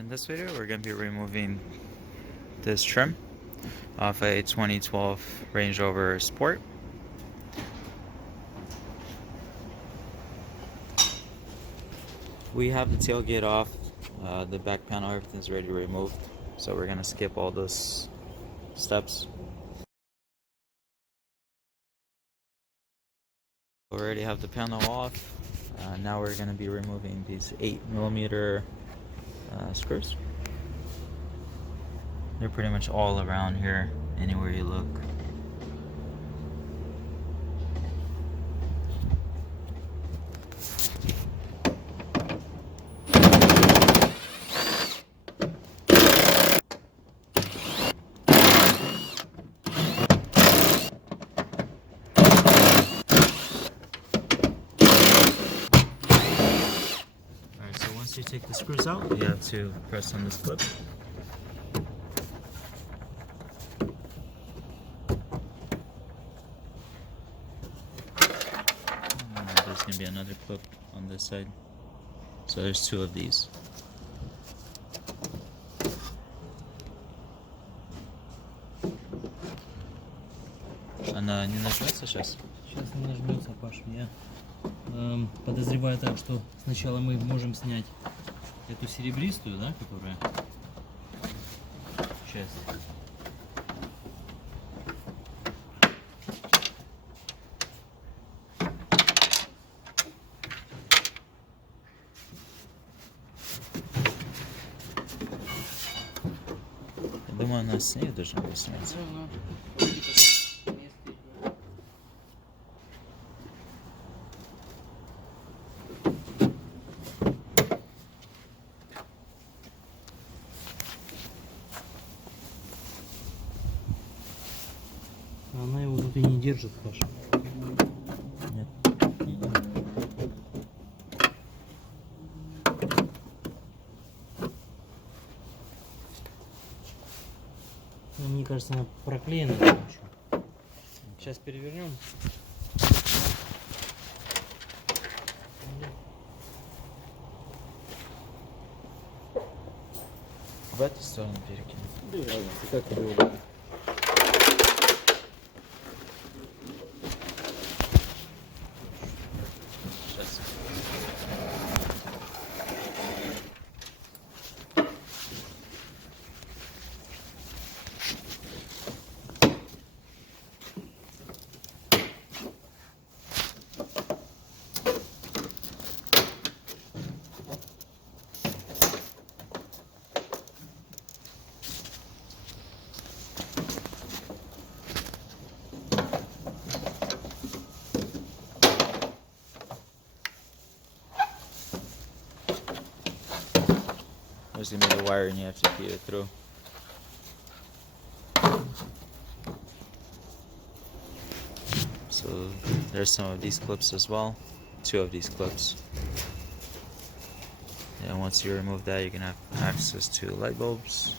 In this video, we're going to be removing this trim off a 2012 Range Rover Sport. We have the tailgate off, the back panel, everything's already removed, so we're going to skip all those steps. We already have the panel off. Now we're going to be removing these 8mm screws. They're pretty much all around here, anywhere you look. Alright, so once you take the screws out, you have to press on this clip. There's going to be another clip on this side. So there's two of these. Она не нажмется сейчас? Сейчас не нажмется, Паш. Я подозреваю так, что сначала мы можем снять эту серебристую, да, которая часть. Думаю, она с ней должна быть сняться. Она его тут и не держит, Паша. Нет. Мне кажется, она проклеена там еще. Сейчас перевернем. В эту сторону перекинем. Да и разница, как тебе удобно. Сейчас. There's gonna be the wire and you have to feed it through. So there's some of these clips as well. Two of these clips. And once you remove that, you can have access to light bulbs.